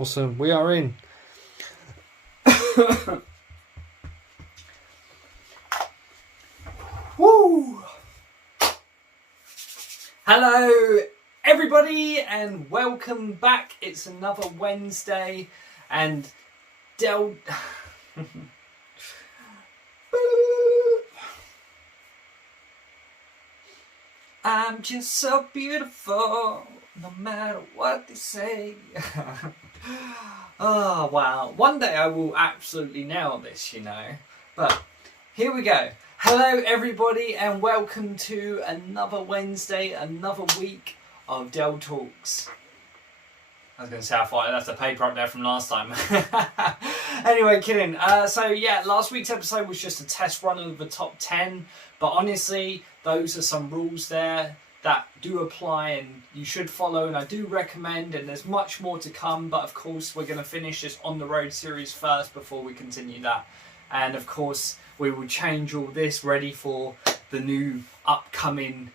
Awesome, we are in. Woo! Hello everybody and welcome back. It's another Wednesday and I'm just so beautiful, no matter what they say. Oh wow, one day I will absolutely nail this, you know. But here we go. Hello everybody and welcome to another Wednesday, another week of Dell Talks. I was going to say I thought I left the paper up there from last time. Anyway, kidding. So yeah, last week's episode was just a test run of the top 10. But honestly, those are some rules there that do apply and you should follow, and I do recommend, and there's much more to come. But of course, we're going to finish this on the road series first before we continue that. And of course, we will change all this ready for the new upcoming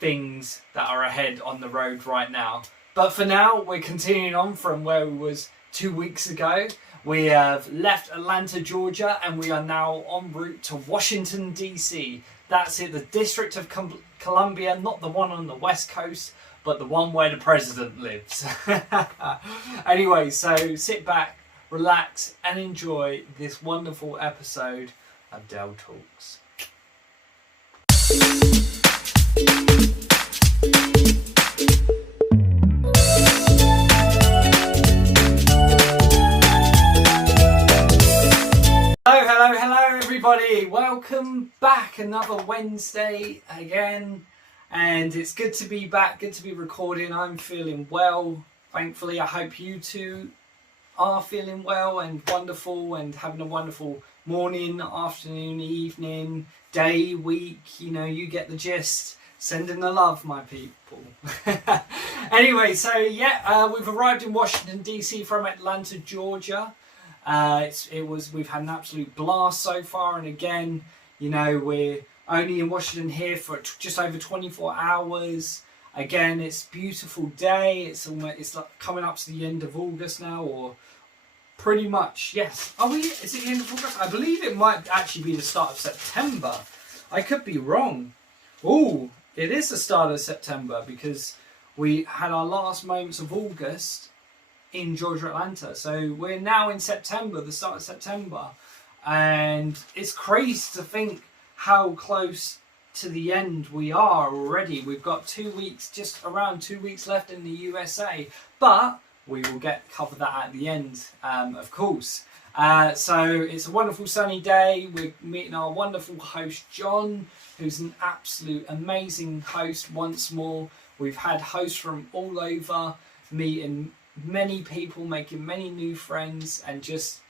things that are ahead on the road right now. But for now, we're continuing on from where we was 2 weeks ago. We have left Atlanta, Georgia, and we are now en route to Washington, D.C. That's it, the District of Columbia, not the one on the West Coast, but the one where the president lives. Anyway, so sit back, relax, and enjoy this wonderful episode of Dell Talks. Hello everybody, welcome back. Another Wednesday again, and it's good to be back, good to be recording. I'm feeling well, thankfully. I hope you two are feeling well and wonderful and having a wonderful morning, afternoon, evening, day, week. You know, you get the gist. Sending the love, my people. Anyway, so yeah, we've arrived in Washington DC from Atlanta, Georgia. We've had an absolute blast so far, and again, you know, we're only in Washington here for just over 24 hours. Again, it's a beautiful day. It's like coming up to the end of August now, or pretty much, yes. Is it the end of August? I believe it might actually be the start of September. I could be wrong. Oh, it is the start of September because we had our last moments of August in Georgia, Atlanta. So we're now in September, the start of September. And it's crazy to think how close to the end we are already. We've got 2 weeks, just around 2 weeks left in the USA. But we will cover that at the end, of course. So it's a wonderful sunny day. We're meeting our wonderful host, John, who's an absolute amazing host once more. We've had hosts from all over, meeting many people, making many new friends, and just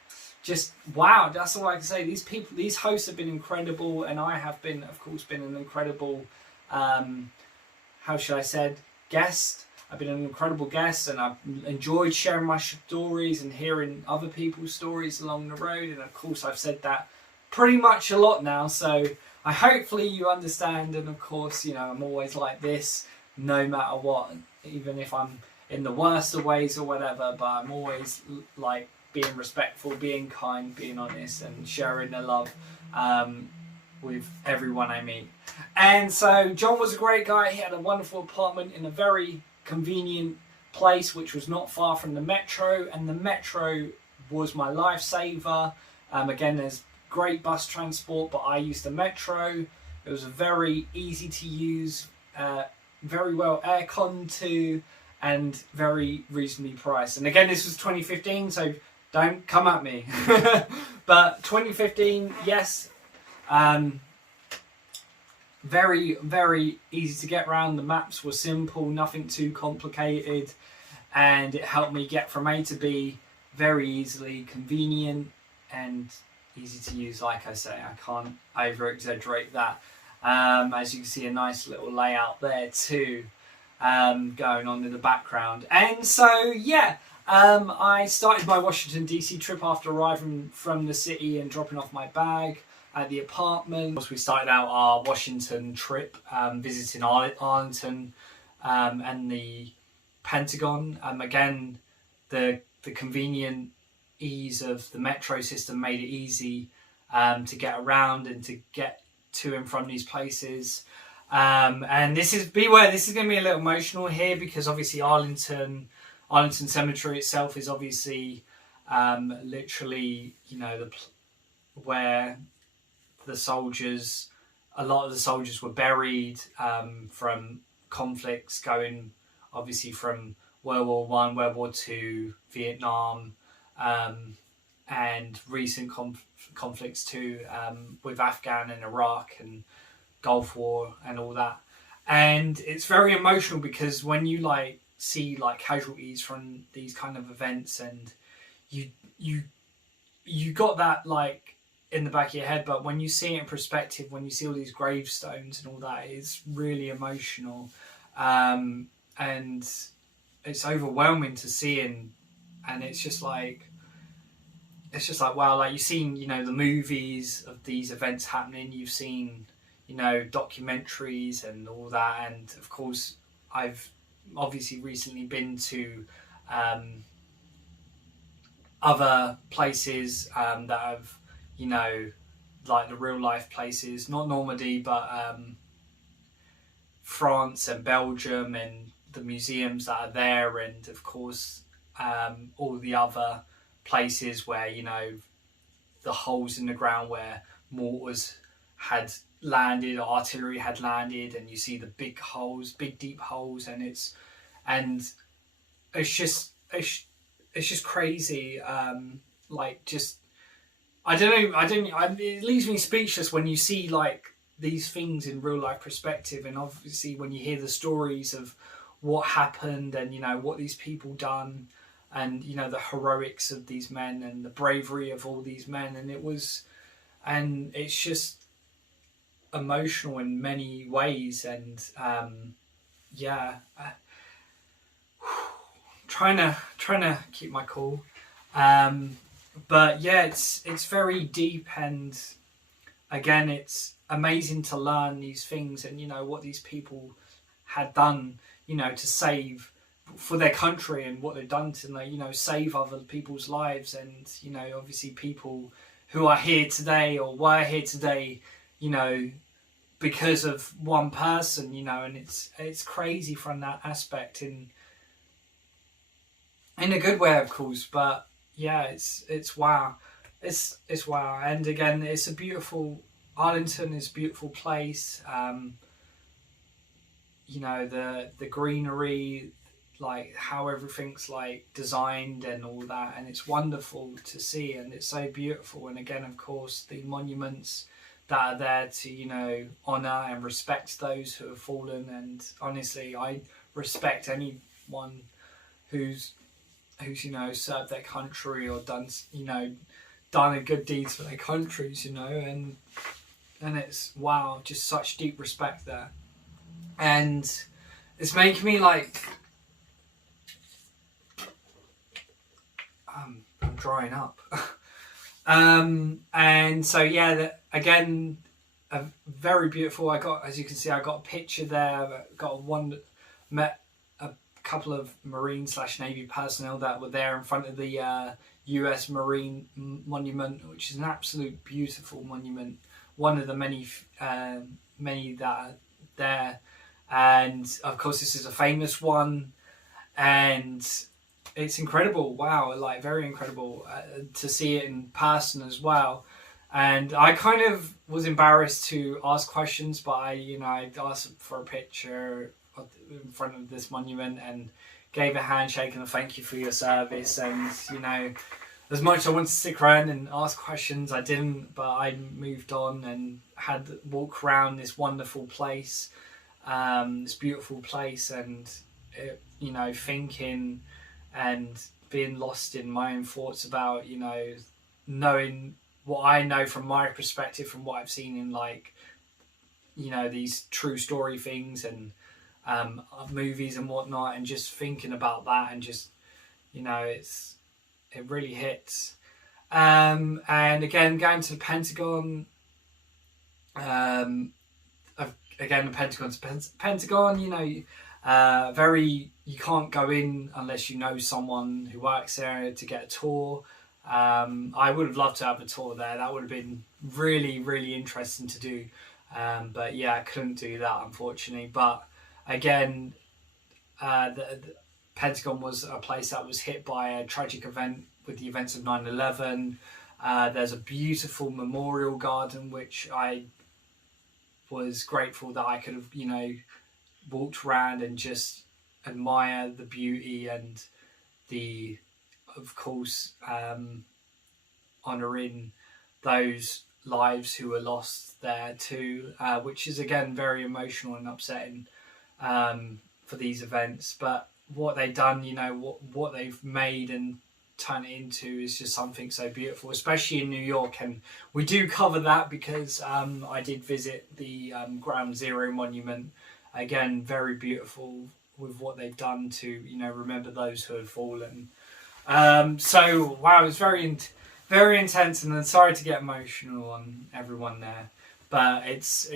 wow, that's all I can say. These hosts have been incredible, and I have been, of course, been an incredible how should I say, guest. I've been an incredible guest, and I've enjoyed sharing my stories and hearing other people's stories along the road. And of course, I've said that pretty much a lot now, so hopefully you understand. And of course, you know, I'm always like this no matter what, even if I'm in the worst of ways or whatever, but I'm always like being respectful, being kind, being honest, and sharing the love with everyone I meet. And so John was a great guy. He had a wonderful apartment in a very convenient place, which was not far from the metro, and the metro was my lifesaver. Again, there's great bus transport, but I used the metro. It was a very easy to use, very well aircon too, and very reasonably priced. And again, this was 2015, so don't come at me. But 2015, yes, very, very easy to get around. The maps were simple, nothing too complicated, and it helped me get from A to B very easily, convenient and easy to use. Like I say, I can't over exaggerate that. As you can see, a nice little layout there too, going on in the background. And so yeah, I started my Washington DC trip after arriving from the city and dropping off my bag at the apartment. We started out our Washington trip visiting Arlington and the Pentagon. Again, the the convenient ease of the metro system made it easy to get around and to get to and from these places. And this is beware. This is going to be a little emotional here because obviously Arlington Cemetery itself is obviously literally, you know, where the soldiers, a lot of the soldiers were buried from conflicts going, obviously from World War One, World War Two, Vietnam, and recent conflicts too, with Afghan and Iraq and Gulf War and all that. And it's very emotional because when you like see like casualties from these kind of events, and you got that like in the back of your head, but when you see it in perspective, when you see all these gravestones and all that, it's really emotional, and it's overwhelming to see, and it's just like wow, like you've seen, you know, the movies of these events happening, you've seen, you know, documentaries and all that, and of course I've obviously recently been to other places that have, you know, like the real life places, not Normandy, but France and Belgium and the museums that are there, and of course all the other places where, you know, the holes in the ground where mortars had landed, artillery had landed, and you see the big holes, big deep holes, and it's just crazy. Like, just I don't know, it leaves me speechless when you see like these things in real life perspective, and obviously when you hear the stories of what happened and, you know, what these people done, and, you know, the heroics of these men and the bravery of all these men, and it's just emotional in many ways, and trying to keep my cool, but yeah, it's very deep, and again, it's amazing to learn these things, and, you know, what these people had done, you know, to save for their country, and what they've done to, like, you know, save other people's lives, and, you know, obviously people who are here today or were here today, you know, because of one person, you know, and it's crazy from that aspect, in a good way, of course, but yeah, it's wow, it's wow, and again, it's a beautiful, Arlington is a beautiful place, you know, the greenery, like how everything's like designed and all that, and it's wonderful to see, and it's so beautiful, and again, of course, the monuments that are there to, you know, honour and respect those who have fallen, and honestly, I respect anyone who's you know, served their country or done a good deeds for their countries, you know, and it's wow, just such deep respect there, and it's making me like I'm drying up. And so yeah, again, very beautiful. As you can see, I got a picture there. Met a couple of Marine/Navy personnel that were there in front of the U.S. Marine Monument, which is an absolute beautiful monument. One of the many that are there, and of course, this is a famous one, and it's incredible. Wow, like very incredible to see it in person as well. And I kind of was embarrassed to ask questions, but I asked for a picture in front of this monument and gave a handshake and a thank you for your service. And, you know, as much as I wanted to stick around and ask questions, I didn't, but I moved on and had to walk around this wonderful place, this beautiful place, and, you know, thinking and being lost in my own thoughts about, you know, knowing what I know from my perspective, from what I've seen in, like, you know, these true story things and movies and whatnot, and just thinking about that, and just, you know, it really hits. And again, going to the Pentagon, again, the Pentagon's Pentagon, you know, You can't go in unless you know someone who works there to get a tour. I would have loved to have a tour there. That would have been really, really interesting to do. But yeah, I couldn't do that, unfortunately. But again, the Pentagon was a place that was hit by a tragic event with the events of 9/11. There's a beautiful memorial garden, which I was grateful that I could have, walked around and just admire the beauty and the, of course, honouring those lives who were lost there too, which is again very emotional and upsetting for these events. But what they've done, what they've made and turn it into is just something so beautiful, especially in New York. And we do cover that because I did visit the Ground Zero Monument. Again, very beautiful with what they've done to remember those who had fallen. So wow, it's very intense, and I'm sorry to get emotional on everyone there, but it's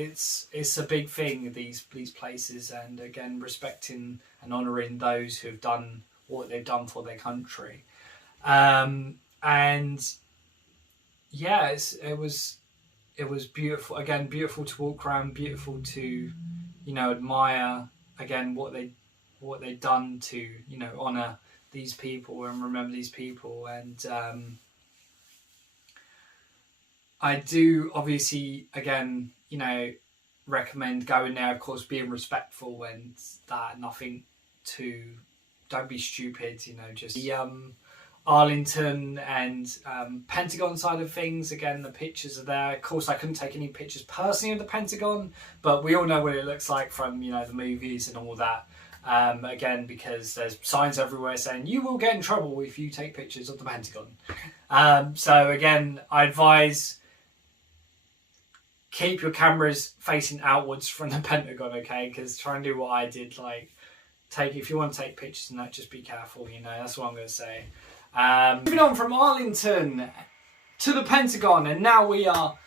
a big thing, these places, and again respecting and honouring those who have done what they've done for their country. And yeah, it was beautiful. Again, beautiful to walk around, beautiful to admire again what they've done to honour these people and remember these people. And I do obviously again recommend going there, of course, being respectful and that, don't be stupid, just the Arlington and Pentagon side of things. Again, the pictures are there. Of course, I couldn't take any pictures personally of the Pentagon, but we all know what it looks like from the movies and all that. Again, because there's signs everywhere saying you will get in trouble if you take pictures of the Pentagon. So again, I advise keep your cameras facing outwards from the Pentagon, okay? Because try and do what I did, if you want to take pictures and that, just be careful. That's what I'm going to say. Moving on from Arlington to the Pentagon, and now we are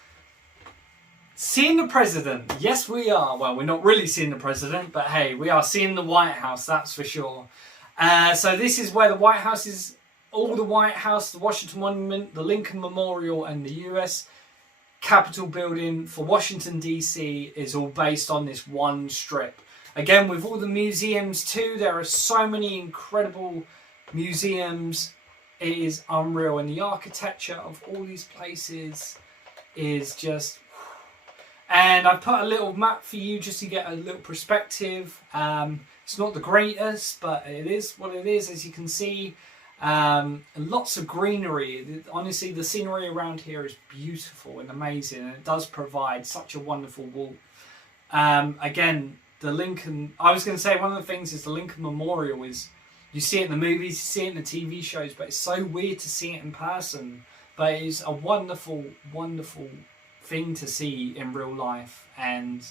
seeing the president. Yes, we are. Well, we're not really seeing the president, but hey, we are seeing the White House, that's for sure. So this is where the White House is. All the White House, the Washington Monument, the Lincoln Memorial, and the US Capitol building for Washington DC is all based on this one strip. Again, with all the museums too, there are so many incredible museums. It is unreal, and the architecture of all these places is just... And I put a little map for you just to get a little perspective. It's not the greatest, but it is what it is, as you can see. Lots of greenery. Honestly, the scenery around here is beautiful and amazing, and it does provide such a wonderful walk. Again, the Lincoln... I was going to say, one of the things is the Lincoln Memorial is... You see it in the movies, you see it in the TV shows, but it's so weird to see it in person. But it is a wonderful, wonderful thing to see in real life, and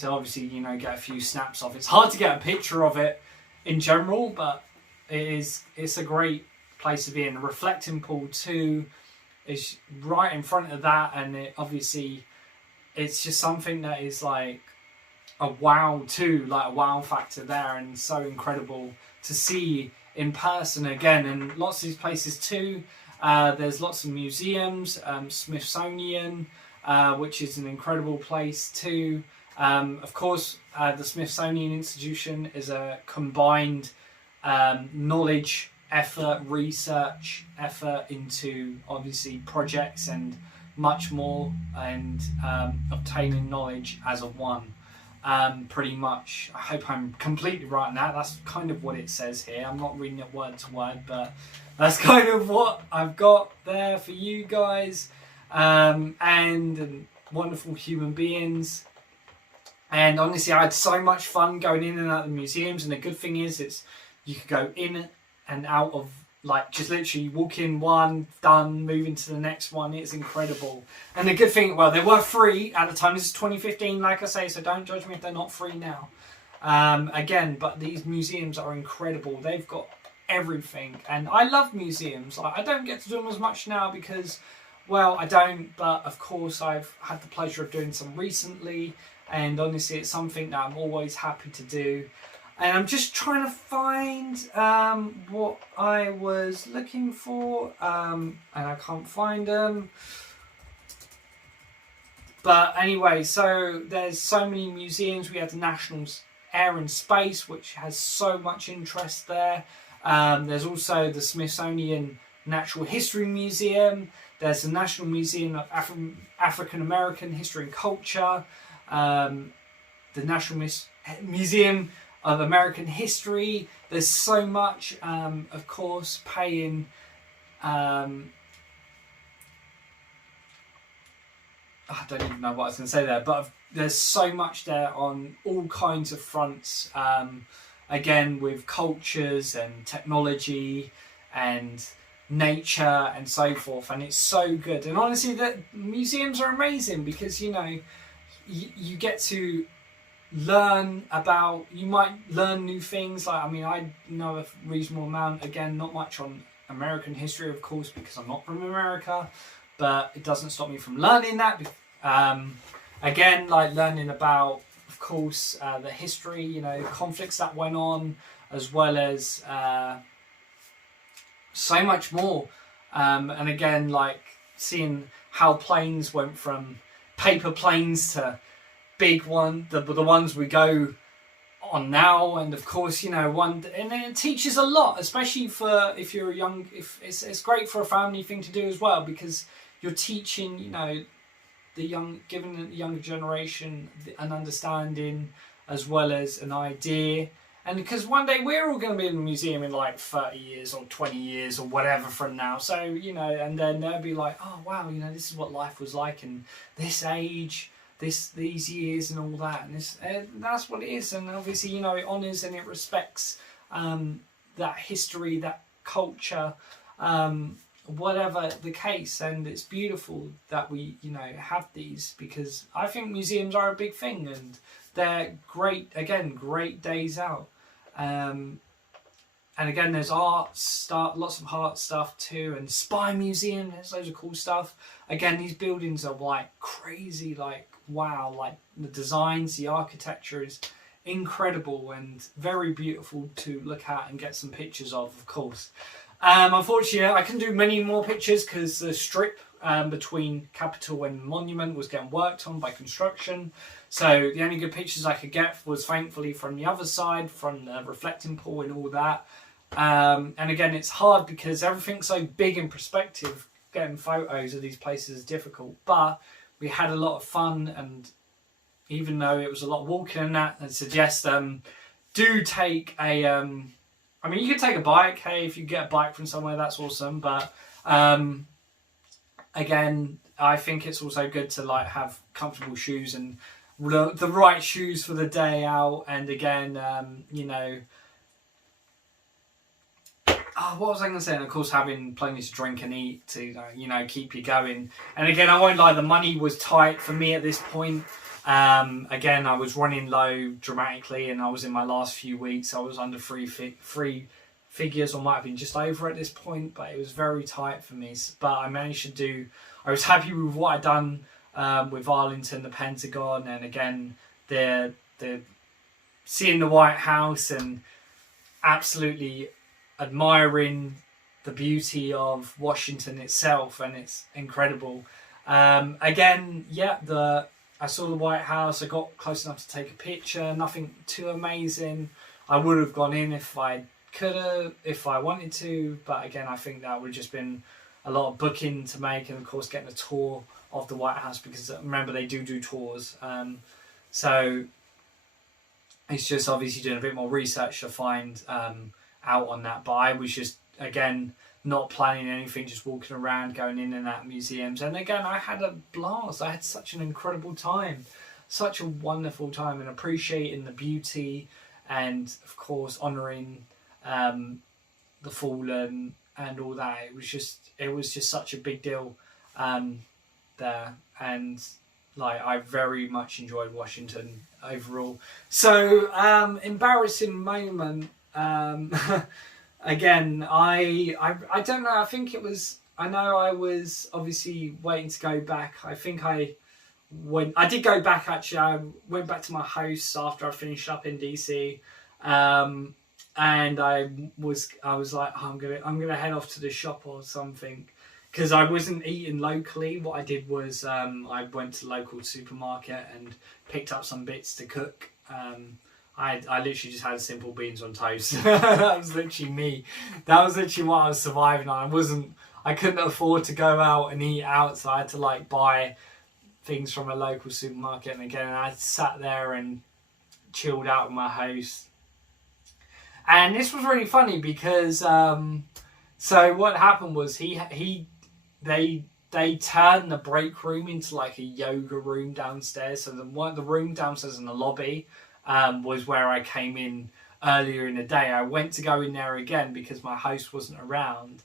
to obviously, get a few snaps of it. It's hard to get a picture of it in general, but it's a great place to be in. The reflecting pool too is right in front of that, and it's just something that is like a wow too, like a wow factor there, and so incredible to see in person again. And lots of these places too, there's lots of museums, Smithsonian, which is an incredible place too. Of course, the Smithsonian Institution is a combined knowledge effort, research effort into obviously projects and much more, and obtaining knowledge as a one. Pretty much. I hope I'm completely right on that. That's kind of what it says here. I'm not reading it word to word, but that's kind of what I've got there for you guys. And wonderful human beings. And honestly, I had so much fun going in and out of the museums. And the good thing is, you could go in and out of, just literally walk in one, done, move into the next one. It's incredible. And the good thing, well, they were free at the time. This is 2015, like I say, so don't judge me if they're not free now. Again, but these museums are incredible. They've got everything. And I love museums. I don't get to do them as much now because, well, I don't. But of course, I've had the pleasure of doing some recently. And honestly, it's something that I'm always happy to do. And I'm just trying to find what I was looking for, and I can't find them. But anyway, so there's so many museums. We have the National Air and Space, which has so much interest there. There's also the Smithsonian Natural History Museum. There's the National Museum of African American History and Culture. The National Museum of American History. There's so much, of course, paying I don't even know what I was going to say there, but there's so much there on all kinds of fronts. Again, with cultures and technology and nature and so forth, and it's so good. And honestly, the museums are amazing because, you know, you get to learn about, you might learn new things. Like, I mean, I know a reasonable amount, again, not much on American history, of course, because I'm not from America, but it doesn't stop me from learning that. Again, like learning about, of course, the history, you know, conflicts that went on, as well as so much more. And again, like seeing how planes went from paper planes to big the ones we go on now. And of course, you know, and it teaches a lot, especially for if you're young. If it's great for a family thing to do as well, because you're teaching, you know, giving the younger generation an understanding as well as an idea. And because one day we're all going to be in the museum in like 30 years or 20 years or whatever from now. So, you know, and then they'll be like, oh, wow, you know, this is what life was like in this age, these years and all that. And that's what it is. And obviously, you know, it honours and it respects that history, that culture, whatever the case. And it's beautiful that we, you know, have these, because I think museums are a big thing and they're great, again, great days out. And again, there's lots of art stuff too, and Spy Museum, there's loads of cool stuff. Again, these buildings are like crazy, like wow, like the designs, the architecture is incredible and very beautiful to look at and get some pictures of course. Unfortunately, I couldn't do many more pictures because the strip between Capitol and Monument was getting worked on by construction. So the only good pictures I could get was thankfully from the other side, from the reflecting pool and all that. And again, it's hard because everything's so big in perspective. Getting photos of these places is difficult, but we had a lot of fun. And even though it was a lot of walking and that, I'd suggest do take a I mean, you could take a bike. Hey, if you get a bike from somewhere, that's awesome. But again, I think it's also good to like have comfortable shoes and the right shoes for the day out. And again, you know, what was I going to say? And of course, having plenty to drink and eat to, you know, keep you going. And again, I won't lie, the money was tight for me at this point. Again, I was running low dramatically, and I was in my last few weeks. I was under three figures, or might have been just over at this point, but it was very tight for me. But I managed to do. I was happy with what I'd done with Arlington, the Pentagon, and again, the seeing the White House and absolutely admiring the beauty of Washington itself, and it's incredible. Again, yeah, I saw the White House. I got close enough to take a picture. Nothing too amazing. I would have gone in if I could have, if I wanted to. But again, I think that would have just been a lot of booking to make, and of course getting a tour of the White House, because remember they do tours. So it's just obviously doing a bit more research to find out on that. But I was just, again, not planning anything, just walking around, going in and out of museums. And again, I had a blast. I had such an incredible time, such a wonderful time, and appreciating the beauty and, of course, honouring the fallen and all that. It was just such a big deal there. And like, I very much enjoyed Washington overall. So, embarrassing moment. Again, I don't know. I think it was. I know I was obviously waiting to go back. I think I did go back actually. I went back to my house after I finished up in DC. And I was like, oh, I'm gonna head off to the shop or something, because I wasn't eating locally. What I did was I went to the local supermarket and picked up some bits to cook. I literally just had simple beans on toast. That was literally me. That was literally what I was surviving on. I couldn't afford to go out and eat out, so I had to like buy things from a local supermarket. And again, I sat there and chilled out with my host. And this was really funny because so what happened was they turned the break room into like a yoga room downstairs. So the room downstairs in the lobby was where I came in earlier in the day. I went to go in there again because my host wasn't around,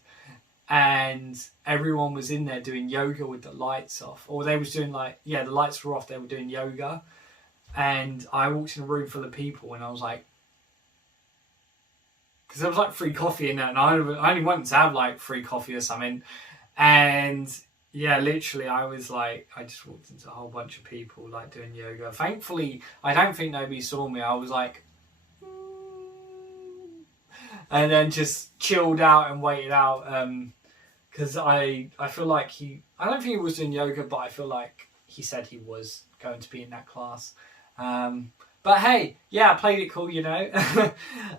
and everyone was in there doing yoga with the lights off, or they was doing the lights were off. They were doing yoga, and I walked in a room full of people, and I was like, because there was like free coffee in there, and I only wanted to have like free coffee or something, and yeah, literally, I was like, I just walked into a whole bunch of people like doing yoga. Thankfully, I don't think nobody saw me. I was like, and then just chilled out and waited out. Because I feel like I don't think he was doing yoga, but I feel like he said he was going to be in that class. But hey, yeah, I played it cool, you know.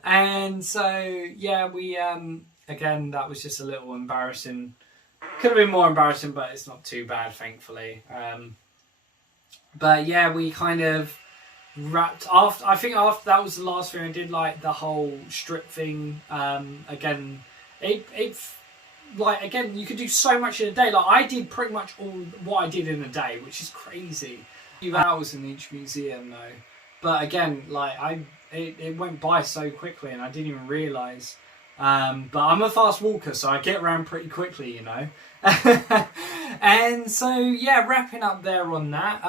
And so, yeah, we, again, that was just a little embarrassing. Could have been more embarrassing, but it's not too bad, thankfully. But yeah, we kind of wrapped after. I think after that was the last thing I did, like the whole strip thing. Again, again, you could do so much in a day. Like I did pretty much all what I did in a day, which is crazy. A few hours in each museum, though. But again, like it went by so quickly, and I didn't even realise. But I'm a fast walker, so I get around pretty quickly, you know. And so, yeah, wrapping up there on that.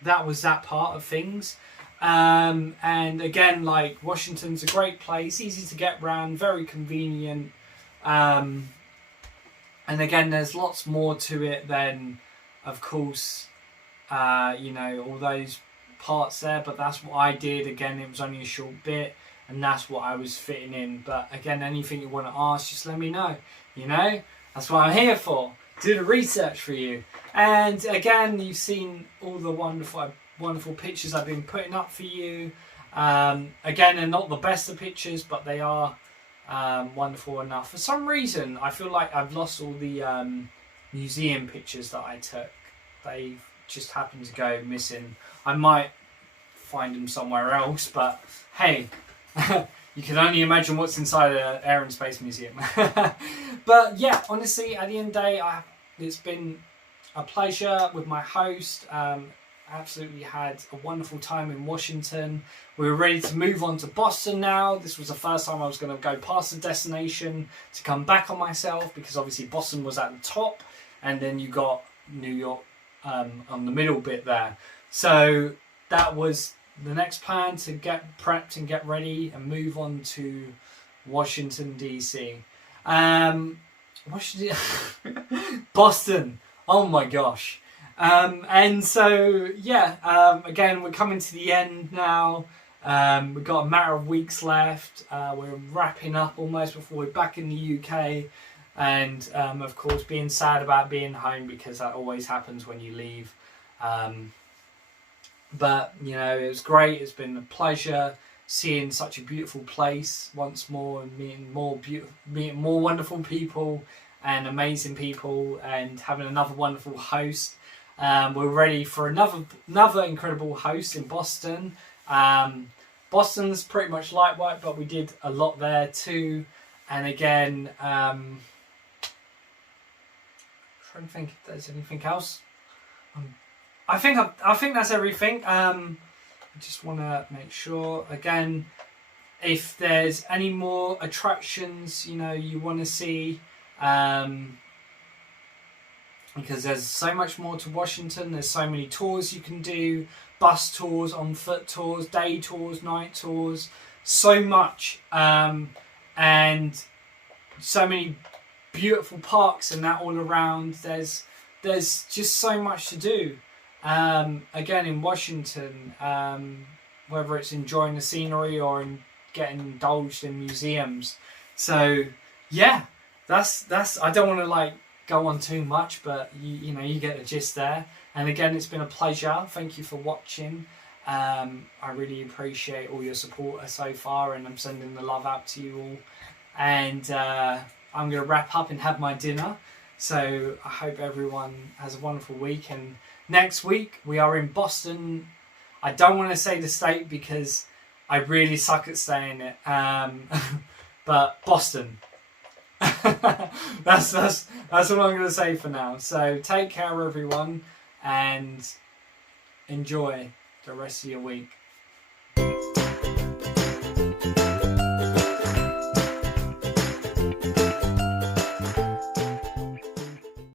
That was that part of things. And again, like, Washington's a great place, easy to get around, very convenient. And again, there's lots more to it than, of course, you know, all those parts there. But that's what I did. Again, it was only a short bit. And that's what I was fitting in. But again, anything you want to ask, just let me know. You know, that's what I'm here for. Do the research for you. And again, you've seen all the wonderful pictures I've been putting up for you. Again, they're not the best of pictures, but they are wonderful enough. For some reason, I feel like I've lost all the museum pictures that I took. They just happened to go missing. I might find them somewhere else, but hey. You can only imagine what's inside an Air and Space Museum. But yeah, honestly, at the end of the day, it's been a pleasure with my host. Absolutely had a wonderful time in Washington. We were ready to move on to Boston now. This was the first time I was going to go past the destination to come back on myself, because obviously Boston was at the top, and then you got New York on the middle bit there. So that was the next plan, to get prepped and get ready and move on to Washington, D.C. Boston. Oh my gosh. And so, yeah, again, we're coming to the end now. We've got a matter of weeks left. We're wrapping up almost before we're back in the UK. And, of course, being sad about being home, because that always happens when you leave. But, you know, it was great. It's been a pleasure seeing such a beautiful place once more, and meeting more wonderful people and amazing people, and having another wonderful host. We're ready for another incredible host in Boston. Boston's pretty much lightweight, but we did a lot there too. And again, trying to think if there's anything else. I think that's everything. I just want to make sure, again, if there's any more attractions, you know, you want to see, because there's so much more to Washington. There's so many tours you can do, bus tours, on foot tours, day tours, night tours, so much, and so many beautiful parks and that all around. There's just so much to do. Again, in Washington, whether it's enjoying the scenery or getting indulged in museums. So yeah, that's I don't want to like go on too much, but you know, you get the gist there. And again, it's been a pleasure. Thank you for watching. I really appreciate all your support so far, and I'm sending the love out to you all. And I'm going to wrap up and have my dinner. So I hope everyone has a wonderful week. And next week we are in Boston. I don't want to say the state because I really suck at saying it. But Boston. that's what I'm going to say for now. So take care, everyone, and enjoy the rest of your week.